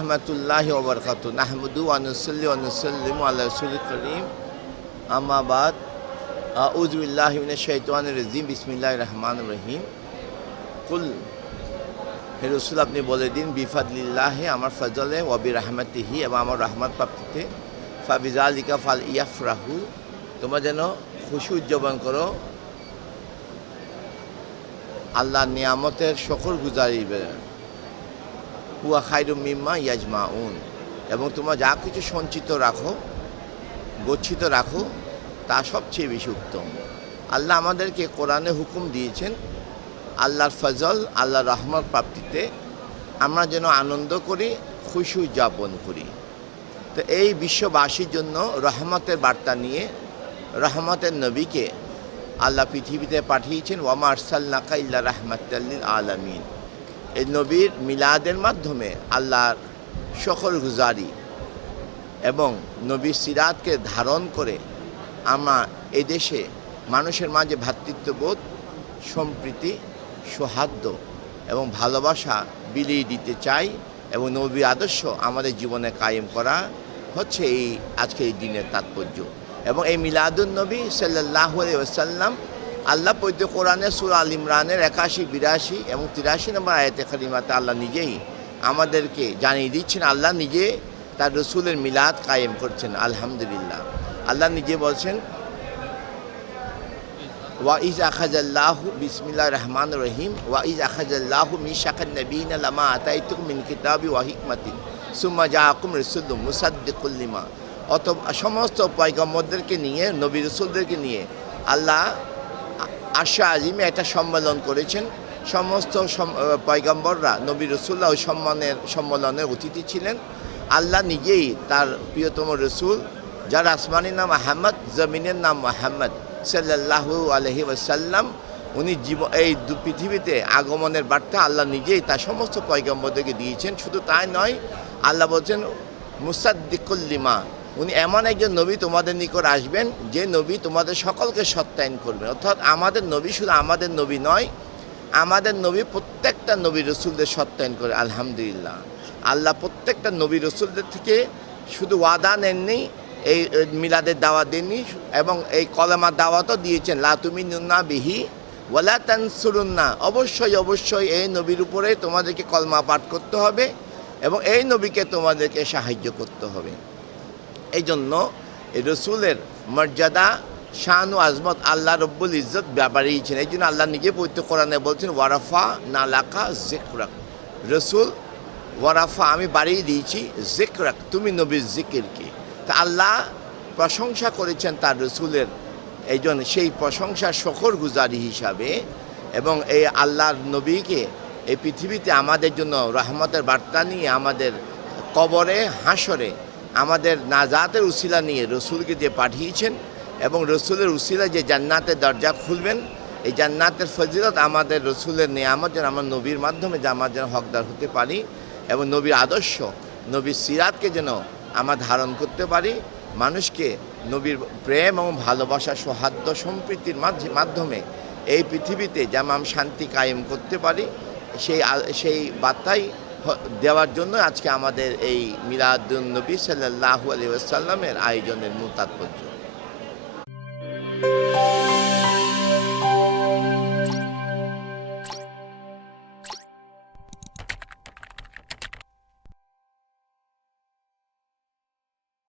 রহমতুল্লাহ ওবরকাত নাহমুদু আনুসল্লি আনুসল্লিম আল্লাহ রসুল করিম। আমাবাদ আউজবিল্লাহ শৈতান রাজিম। বিসমিল্লাহ রহমান রহিম। কুল, হে রসুল, আপনি বলে দিন, বিফাদলিল্লাহে আমার ফজলে ওয়াবি রহমতিহি এবং আমার রহমত প্রাপ্তিতে। ফাবিজালিকা ফাল ইয়াফরাহু। তোমরা যেন খুশি উদযাপন করো। আল্লাহ নিয়ামতের শকর গুজারিবে। হুয়া খাইরু মিম্মা ইয়াজমা উন এবং তোমরা যা কিছু সঞ্চিত রাখো, গচ্ছিত রাখো, তা সবচেয়ে বেশি উত্তম। আল্লাহ আমাদেরকে কোরআনে হুকুম দিয়েছেন, আল্লাহর ফজল, আল্লাহর রহমত প্রাপ্তিতে আমরা যেন আনন্দ করি, খুশি উদযাপন করি। তো এই বিশ্ববাসীর জন্য রহমতের বার্তা নিয়ে রহমতের নবীকে আল্লাহ পৃথিবীতে পাঠিয়েছেন ওয়ামা আরসাল্লাকা ইল্লা রহমতাল্লিল আলমিন। এই নবীর মিলাদের মাধ্যমে আল্লাহর শকর গুজারি এবং নবীর সিরাতকে ধারণ করে আমরা এই দেশে মানুষের মাঝে ভ্রাতৃত্ববোধ সম্প্রীতি, সৌহার্দ্য এবং ভালোবাসা বিলিয়ে দিতে চাই এবং নবী আদর্শ আমাদের জীবনে কায়েম করা হচ্ছে এই আজকে এই দিনের তাৎপর্য। এবং এই মিলাদুল নবী সাল্লাহ ওসাল্লাম আল্লাহ পৈত্য কোরআনে সুর আল ইমরানের একাশি, বিরাশি এবং তিরাশি নম্বর আয়তে খালিমাতে আল্লাহ নিজেই আমাদেরকে জানিয়ে দিচ্ছেন, আল্লাহ নিজে তার রসুলের মিলাদ কায়েম করছেন, আলহামদুলিল্লাহ। আল্লাহ নিজে বলছেন, ওয়া ইজ আখাজাল্লাহু বিসমিল্লাহ রহমান রহিম, ওয়া ইজ আখাজাল্লাহু মিশাকান নবীন লামা আতাইতুক মিন কিতাবি ওয়া হিকমাতিন, সুম্মা জাআকুম রাসূলুম মুসাদ্দিকুল লিমা। অত সমস্ত পয়গম্বরদেরকে নিয়ে, নবী রসুলদেরকে নিয়ে আল্লাহ আশা আজিমে একটা সম্মেলন করেছেন। সমস্ত পয়গম্বররা নবী রসুল্লাহ ওই সম্মানের, সম্মেলনের অতিথি ছিলেন। আল্লাহ নিজেই তার প্রিয়তম রসুল, যার আসমানের নাম আহমদ, জমিনের নাম আহমদ সাল্লাহু আলহি ওসাল্লাম উনি জীব এই পৃথিবীতে আগমনের বার্তা আল্লাহ নিজেই তার সমস্ত পয়গম্বরদেরকে দিয়েছেন। শুধু তাই নয়, আল্লাহ বলছেন মুসাদ্দিকুল্লিমা উনি এমন একজন নবী তোমাদের নিকট আসবেন যে নবী তোমাদের সকলকে সত্যায়ন করবেন। অর্থাৎ আমাদের নবী শুধু আমাদের নবী নয়, আমাদের নবী প্রত্যেকটা নবী রসুলদের সত্যায়ন করে, আলহামদুলিল্লাহ। আল্লাহ প্রত্যেকটা নবী রসুলদের থেকে শুধু ওয়াদা নেননি, এই মিলাদের দাওয়া দেননি এবং এই কলেমার দাওয়াতও দিয়েছেন, লা তুমি নুন্না বিহি ওয়ালা তানসুরুন্না। অবশ্যই অবশ্যই এই নবীর উপরে তোমাদেরকে কলমা পাঠ করতে হবে এবং এই নবীকে তোমাদেরকে সাহায্য করতে হবে। এই জন্য রসুলের মর্যাদা ও আজমত আল্লাহ রব্বুল ইজ্জত বাড়িয়েছেন এই জন্য আল্লাহ নিজে পবিত্র কোরআনে বলছেন, ওয়ারাফা নালাকা জেকরাক রসুল, ওয়ারাফা আমি বাড়িয়ে দিয়েছি জেকরাক তুমি নবীর জিকিরকে তা আল্লাহ প্রশংসা করেছেন তার রসুলের এই জন্য সেই প্রশংসা শকর গুজারি হিসাবে এবং এই আল্লাহর নবীকে এই পৃথিবীতে আমাদের জন্য রহমতের বার্তা নিয়ে আমাদের কবরে হাসরে আমাদের নাজাতের উসিলা নিয়ে রসুলকে যে পাঠিয়েছেন এবং রসুলের উসিলা যে জান্নাতের দরজা খুলবেন, এই জান্নাতের ফজিলত আমাদের রসুলের নিয়ামত যেন আমার নবীর মাধ্যমে যে আমার যেন হকদার হতে পারি এবং নবীর আদর্শ, নবীর সিরাতকে যেন আমরা ধারণ করতে পারি, মানুষকে নবীর প্রেম এবং ভালোবাসা, সৌহার্দ্য, সম্প্রীতির মাধ্যমে এই পৃথিবীতে যেমন শান্তি কায়েম করতে পারি, সেই সেই বার্তাই দেওয়ার জন্য আজকে আমাদের এই মিলাদুল নবী সাল্লাহ আলী আসাল্লামের আয়োজনের মূল তাৎপর্য।